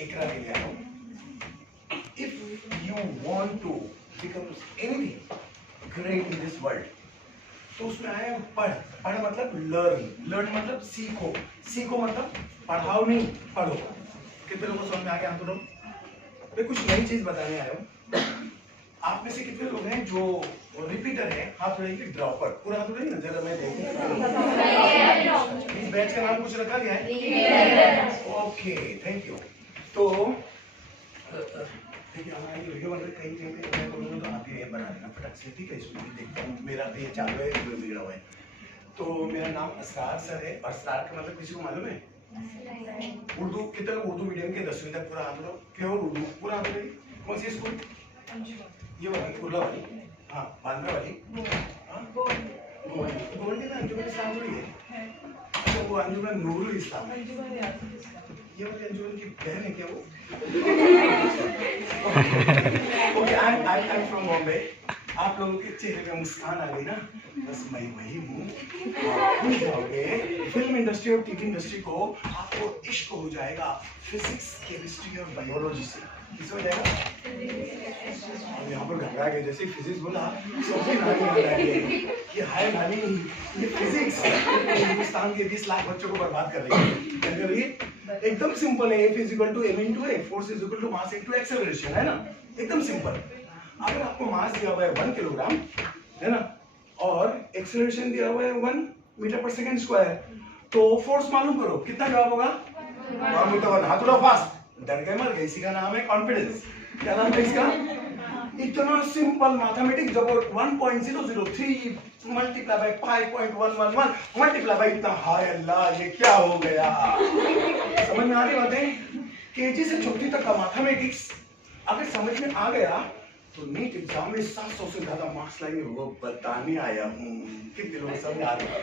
इकरा के लिए आया हूँ। If you want to become anything great in this world, तो उसमें आया है पढ़। पढ़ मतलब लर्न, लर्न मतलब सीखो, सीखो मतलब पढ़ाओ नहीं पढ़ो। कितने लोगों को समझ में आ गया? हम मैं कुछ नई चीज बताने आया हूँ। आप में से कितने लोग हैं जो रिपीटर है? हाथ उठाइए। ड्रॉपर पूरा हाथ उठाइए ना जरा, मैं देखूं। इस बैच का नाम कुछ रखा गया है? Okay, thank you. तो देखिए हमारा ये वीडियो बन रहा है, कहीं कहीं पे मैं बोलूँगा तो आप ये बना देना फटाक से, ठीक है? इसको देखता हूँ, मेरा तो ये चालू है, इसमें बिगड़ा हुआ है। तो मेरा नाम असरार सर है, और असरार का मतलब किसी को मालूम है? उर्दू। कितने लोग उर्दू मीडियम के 10वीं तक पूरा हाथ लो? प्योर उर्दू पूरा हाथ लो। कौन सी स्कूल? ये वाली कुर्ला वाली, हाँ बांद्रा वाली, गोल्डी में अंजुमन इस्लाम थोड़ी है। अच्छा वो अंजुमन नूरुल इस्लाम है। ये वाली अंजुमन की बहन है क्या वो? Okay, I am from Bombay. आप लोगों के चेहरे पे मुस्कान आ गई ना, बस मैं वही हूँ। खुश जाओगे। फिल्म इंडस्ट्री और टीवी इंडस्ट्री को आपको इश्क हो जाएगा फिजिक्स, केमिस्ट्री और बायोलॉजी से। किस हो जाएगा? और यहाँ पर घबरा गए, जैसे फिजिक्स बोला सबसे नानी याद आ गई कि हाय नानी, ये फिजिक्स हिंदुस्तान के 20 लाख बच्चों को बर्बाद कर रही है। क्या कर रही है? एकदम सिंपल है। F = m × a, force = mass × acceleration, है ना? एकदम सिंपल। अगर आपको मास दिया हुआ है 1 किलोग्राम, है ना, और एक्सेलरेशन दिया हुआ है 1 मीटर/सेकंड², तो फोर्स मालूम करो कितना जवाब होगा? 1 मीटर। हाथ उठाओ फास्ट, डर गए मर गए। इसी का नाम है कॉन्फिडेंस। क्या नाम है इसका? इतना सिंपल मैथमेटिक्स। जब 1.003 मल्टीप्लाई बाय 5.111 मल्टीप्लाई बाय इतना, हाय अल्लाह ये क्या हो गया? समझ में आ रही बातें? केजी से चौथी तक का मैथमेटिक्स अगर समझ में आ गया तो नीट एग्जाम में 700 से ज्यादा मार्क्स लाएंगे, वो बताने आया हूँ। कितने लोग समझ आ रहे हैं?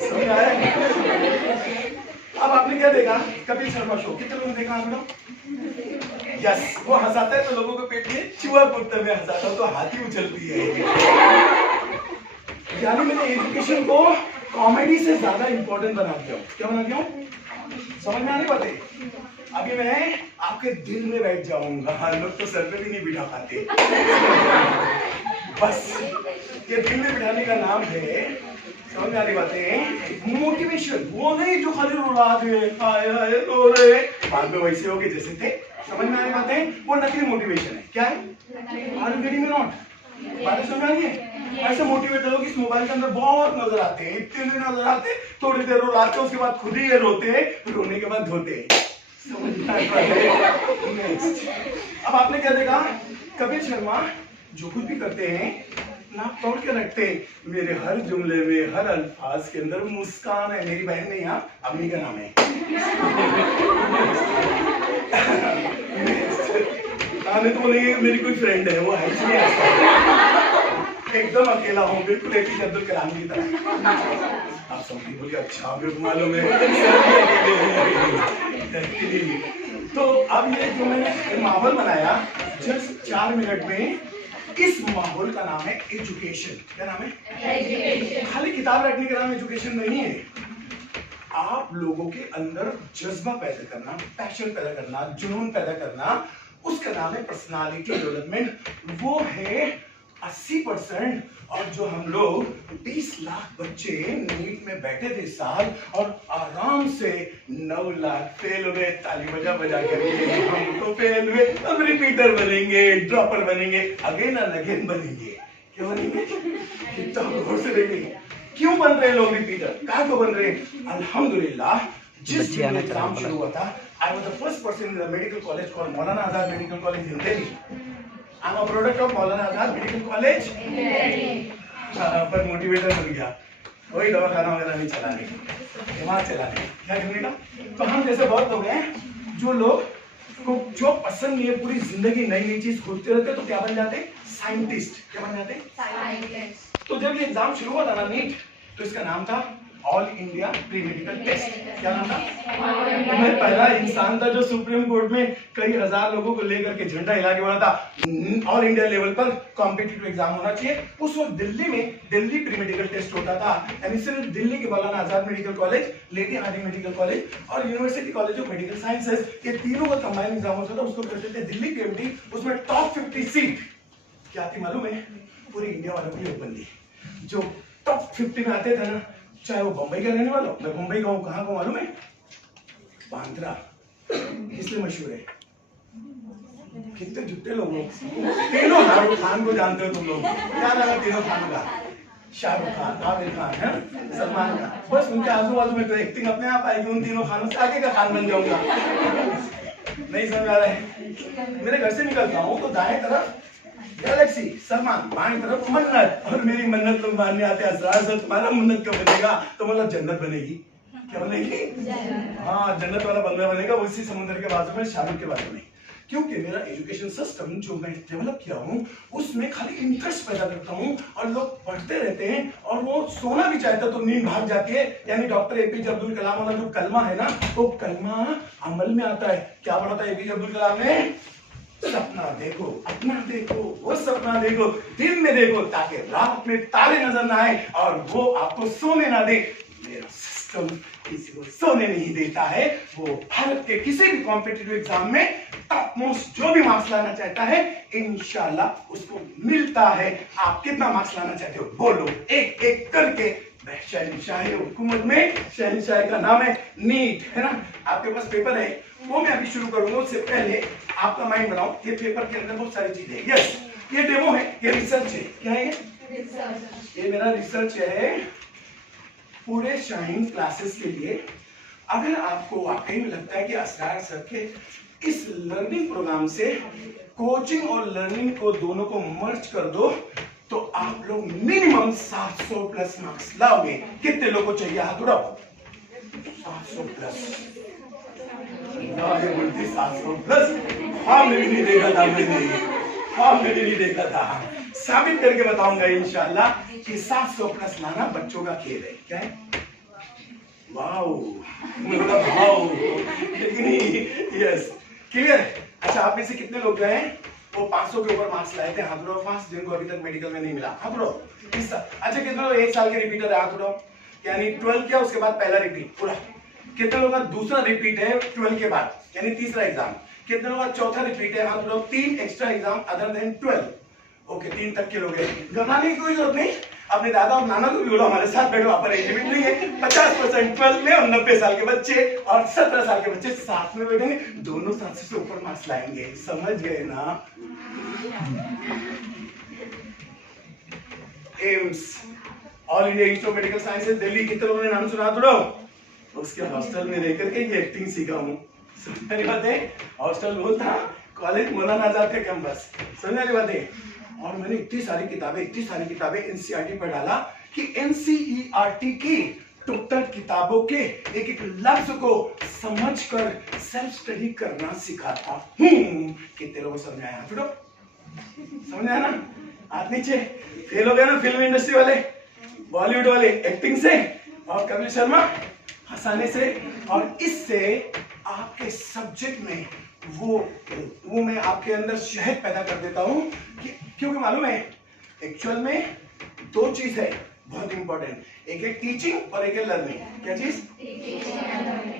समझ आया? अब आपने क्या देखा? कपिल शर्मा शो। कितने लोगों ने देखा? हम लोग। यस, वो हंसाता है तो लोगों को पेट में चूहा कूदते हुए हंसाता है तो हाथी उछलती है। यानी मैंने एजुकेशन को कॉमेडी से ज्यादा इंपॉर्टेंट बना दिया। क्या बना दिया? समझ में आने बातें? अभी मैं आपके दिल में बैठ जाऊंगा। लोग तो सर पे भी नहीं बिठा पाते। बस ये दिल में बिठाने का नाम है, समझ में आ रही बातें? मोटिवेशन। वो नहीं जो खाली रुला दे, हाय हाय रो रहे, बाद में वैसे हो गए जैसे थे। समझ में आ रही बातें? वो नकली मोटिवेशन है। क्या है? Are you getting me not? बातें समझ आ रही है? ऐसे मोटिवेटर लोग इस मोबाइल के अंदर बहुत नजर आते हैं, इतने नजर आते हैं, थोड़ी देर रुलाते हैं, उसके बाद खुद ही ये रोते हैं, रोने के बाद धोते हैं। समझ में आ रही है? नेक्स्ट, अब आपने क्या देखा? कपिल शर्मा जो कुछ भी करते हैं नाक तोड़ के रखते हैं। मेरे हर जुमले में, हर अल्फाज के अंदर मुस्कान है। मेरी बहन नहीं, यहाँ अम्मी का नाम है। आने तो बोलेंगे मेरी कोई फ्रेंड है, वो है एकदम अकेला हूँ, बिल्कुल एपीजे अब्दुल कलाम की तरह। आप समझिए, बोलिए अच्छा मेरे को मालूम है। तो अब ये जो मैंने माहौल बनाया जस्ट 4 मिनट में, इस माहौल का नाम है एजुकेशन। क्या नाम है? एजुकेशन। खाली किताब रखने का नाम एजुकेशन नहीं है। आप लोगों के अंदर जज्बा पैदा करना, पैशन पैदा करना, जुनून पैदा करना, उसका नाम है पर्सनालिटी डेवलपमेंट। वो है 80%। और जो हम लोग 20 लाख बच्चे नीट में बैठे थे साल, और आराम से 9 लाख फेल हुए, ताली बजा बजा कर हम तो फेल हुए, अब रिपीटर बनेंगे, ड्रॉपर बनेंगे, अगेन एंड अगेन बनेंगे। क्यों बनेंगे? कितना गौर से देखेंगे क्यों बन रहे हैं लोग रिपीटर, कहाँ को बन रहे हैं? अल्हम्दुलिल्लाह, जिस दिन एग्जाम शुरू हुआ था, I was the first person in the medical college called Maulana Azad medical college in Delhi. I am a product of Maulana Azad medical college in Delhi. पर मोटिवेटर बन गया, कोई दवाखाना वगैरह नहीं चला रही, दिमाग चला रही, क्या करने का? तो हम जैसे बहुत लोग हैं जो लोग को जो पसंद नहीं है, पूरी जिंदगी नई नई चीज खोजते रहते, तो क्या बन जाते? साइंटिस्ट। क्या बन जाते? साइंटिस्ट। तो जब ये एग्जाम शुरू हुआ था ना नीट, तो इसका नाम था all India pre medical test. क्या नाम था? मैं पहला इंसान था जो सुप्रीम कोर्ट में कई हजार लोगों को लेकर के झंडा हिला के बोला था ऑल इंडिया लेवल पर कॉम्पिटिटिव एग्जाम होना चाहिए। उस वक्त दिल्ली में दिल्ली प्री मेडिकल टेस्ट होता था, यानी सिर्फ दिल्ली के Maulana Azad medical college, Lady Hardinge medical college और university college of medical sciences, ये तीनों का कंबाइंड एग्जाम होता था। उसको करते थे दिल्ली पीएमटी। उसमें टॉप 50 सीट क्या थी मालूम है? पूरे इंडिया वालों के लिए ओपन थी। जो टॉप 50 में आते थे ना, चाहे वो बंबई का रहने वाला हो, मैं बंबई का हूँ, कहाँ का मालूम है? बांद्रा। इसलिए मशहूर है। कितने जुट्टे लोग हो। तीनों शाहरुख खान को जानते हो तुम लोग? क्या लगा तीनों खान का? शाहरुख खान, आमिर खान है, सलमान खान। बस उनके आजू बाजू में तो एक्टिंग अपने आप आएगी। उन तीनों खानों से आगे का खान बन जाऊंगा। नहीं समझ आ रहा है? मेरे घर से निकलता हूँ तो दाएं तरफ गैलेक्सी सलमान, बाएं तरफ मन्नत, और मेरी मन्नत लोग मानने आते हैं। तुम्हारा मन्नत कब बनेगा? तो मतलब जन्नत बनेगी। क्या बनेगी? हाँ, जन्नत वाला बंदा बनेगा उसी समुद्र के बाजू में, शाहरुख के बाजू में। क्योंकि मेरा एजुकेशन सिस्टम जो मैं डेवलप किया हूँ उसमें खाली इंटरेस्ट पैदा करता हूँ और लोग पढ़ते रहते हैं और वो सोना भी चाहता तो नींद भाग जाती है। यानी डॉक्टर एपीजे अब्दुल कलाम वाला जो कलमा है ना, वो कलमा अमल में आता है। क्या पढ़ा था एपीजे अब्दुल कलाम ने? सपना देखो, अपना देखो, वो सपना देखो, दिन में देखो, ताकि रात में तारे नजर ना आए और वो आपको सोने ना दे। मेरा सिस्टम किसी को सोने नहीं देता है। वो भारत के किसी भी कॉम्पिटिटिव एग्जाम में टॉप मोस्ट जो भी मार्क्स लाना चाहता है, इंशाल्लाह उसको मिलता है। आप कितना मार्क्स लाना चाहते हो बोलो, एक एक करके। शहनशाह हुकूमत में शहनशाह का नाम है नीट, है ना? आपके पास पेपर है, वो मैं अभी शुरू करूंगा। उससे पहले आपका माइंड बनाओ। ये पेपर के अंदर बहुत सारी चीजें। यस, ये डेमो है, ये रिसर्च है। क्या है ये मेरा रिसर्च है पूरे शाहीन क्लासेस के लिए। अगर आपको वाकई में लगता है कि असरार सर के इस लर्निंग प्रोग्राम से कोचिंग और लर्निंग को दोनों को मर्ज कर दो तो आप लोग मिनिमम 700 प्लस मार्क्स लाओगे। कितने लोगों को चाहिए? हाथ उठाओ। 700 प्लस। 700 प्लस। हाँ, मैंने नहीं देखा था, मैंने नहीं देखा था। साबित करके बताऊंगा इंशाल्लाह कि 700 प्लस लाना बच्चों का खेल है। क्या है? Wow, yes, clear. अच्छा, आप में से कितने लोग गए वो 500 के ऊपर मार्क्स लाए थे? हाथ उठाओ फास्ट, जिनको अभी तक मेडिकल में नहीं मिला। हाथ उठाओ। अच्छा, कितने लोग 1 साल के रिपीटर है? हाथ उठाओ। यानी 12 किया, उसके बाद पहला रिपीट पूरा। कितने लोगों का दूसरा रिपीट है 12 के बाद, यानी तीसरा एग्जाम? कितने लोगों का चौथा रिपीट है? हाथ उठाओ। 3 extra exam other than 12। Okay, 3 तक के लोग हैं। घबराने की कोई जरूरत नहीं। अपने दादा और नाना को भी बोलो हमारे साथ बैठो, अपर एज लिमिट नहीं है। 50% 12 में और 90 साल के बच्चे और 17 साल के बच्चे साथ में बैठेंगे, दोनों 700 से ऊपर मार्क्स लाएंगे। समझ गए ना? AIIMS, all India institute of medical sciences Delhi. कितने लोगों ने नाम सुना? तो उसके हॉस्टल में रह करके ये एक्टिंग सीखा हूँ। समझ रही बात है? हॉस्टल वो था, कॉलेज मौलाना आजाद का कैंपस। समझ रही बात है? और मैंने इतनी सारी किताबें एनसीईआरटी पर डाला कि एनसीईआरटी की टोटल किताबों के एक एक लफ्ज को समझकर सेल्फ स्टडी करना सिखाता हूँ। कितने लोगों को समझ आया? हाथ उठाओ। समझ आया ना? हाथ नीचे। फेल हो गया ना फिल्म इंडस्ट्री वाले, बॉलीवुड वाले एक्टिंग से, और कपिल शर्मा हंसाने से। और इससे आपके सब्जेक्ट में वो मैं आपके अंदर शहद पैदा कर देता हूं कि क्योंकि मालूम है एक्चुअल में 2 चीज है बहुत इंपॉर्टेंट, एक है टीचिंग और एक है लर्निंग। क्या चीज?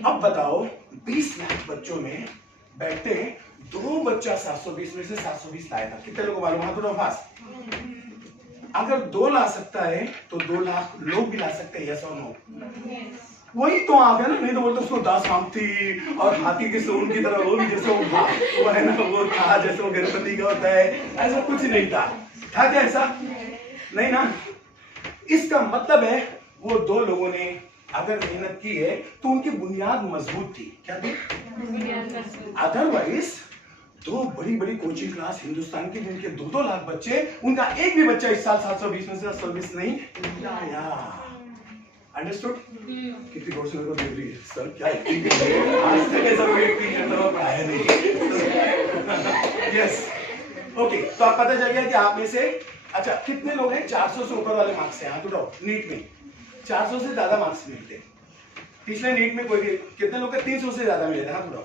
अब बताओ 20 लाख बच्चों में बैठते हैं, 2 बच्चा 720 में से 720 लाया था। कितने लोगों को मालूम? हाथ उठाओ फास्ट। अगर 2 ला सकता है तो 2 लाख लोग भी ला सकते हैं। यस और नो? वही तो आप है ना, नहीं तो बोलते उसको 10 आंख थी और हाथी के सूंड की तरह वो भी जैसे वो है ना, वो था जैसे वो गणपति का होता है। ऐसा कुछ नहीं था क्या? ऐसा नहीं ना। इसका मतलब है वो 2 लोगों ने अगर मेहनत की है तो उनकी बुनियाद मजबूत थी। क्या थी? अदरवाइज 2 बड़ी बड़ी कोचिंग क्लास हिंदुस्तान की जिनके 2-2 लाख बच्चे, उनका एक भी बच्चा इस साल 720 में से 720 नहीं लाया। अंडरस्टूड? कितनी गौर से मेरे को देख रही है सर, क्या आज तक ऐसा कोई इंटरव्यू पढ़ाया नहीं। यस, ओके, तो आप पता चल गया कि आप में से अच्छा कितने लोग हैं 400 से ऊपर वाले मार्क्स हैं? हाथ उठाओ। नीट में 400 से ज्यादा मार्क्स मिलते हैं। पिछले नीट में कोई भी कितने लोग के 300 से ज्यादा मिले थे? हाथ उठाओ।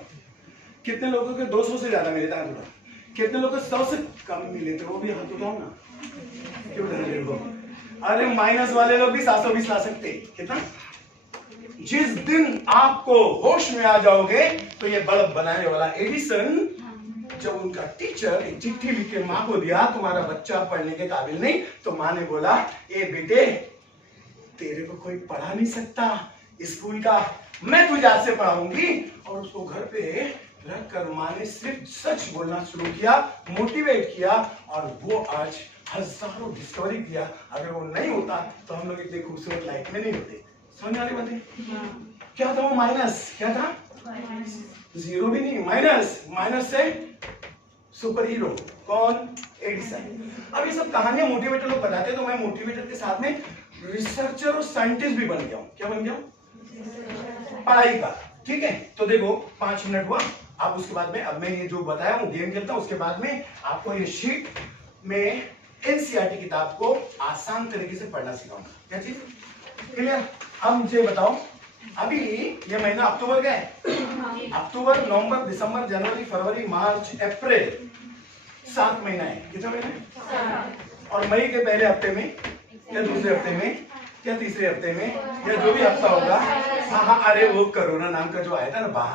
कितने लोगों के 200 से ज्यादा मिले थे? हाथ उठाओ। कितने लोगों को 100 से कम मिले थे? वो भी हाथ उठाओ ना। क्यों डर रहे हो? अरे माइनस वाले लोग भी 720 ला सकते। कितना? जिस दिन आपको होश में आ जाओगे तो ये बल्ब बनाने वाला एडिसन, जब उनका टीचर एक चिट्ठी लिख के माँ को दिया तुम्हारा बच्चा पढ़ने के काबिल नहीं, तो माँ ने बोला ए बेटे तेरे को कोई पढ़ा नहीं सकता स्कूल का, मैं तुझे आज से पढ़ाऊंगी। और उसको घर पे रख कर माँ ने सिर्फ सच बोलना शुरू किया, मोटिवेट किया, और वो आज हजारों डिस्कवरी किया। अगर वो नहीं होता तो हम लोग इतने खूबसूरत लाइफ में नहीं होते। समझ आ रही बातें? क्या था वो माइनस? क्या था? जीरो भी नहीं, माइनस। माइनस से सुपर हीरो कौन? एडिसन। अब ये सब कहानियां मोटिवेटर लोग बताते हैं, तो मैं मोटिवेटर के साथ में रिसर्चर और साइंटिस्ट भी बन गया हूं। क्या बन गया? पढ़ाई का। ठीक है, तो देखो 5 मिनट हुआ। आप उसके बाद में, अब मैं ये जो बताया हूँ गेम खेलता हूँ, उसके बाद में आपको ये शीट में एनसीईआरटी किताब को आसान तरीके से पढ़ना सिखाऊंगा। क्या चीज? क्लियर? अब मुझे बताओ, अभी ये महीना अक्टूबर का है। अक्टूबर, नवंबर, दिसंबर, जनवरी, फरवरी, मार्च, अप्रैल, 7 महीना है। कितना महीना है? और मई के पहले हफ्ते में या दूसरे हफ्ते में या तीसरे हफ्ते में या जो भी हफ्ता होगा, हाँ, अरे वो कोरोना नाम का जो आया था ना बाहर,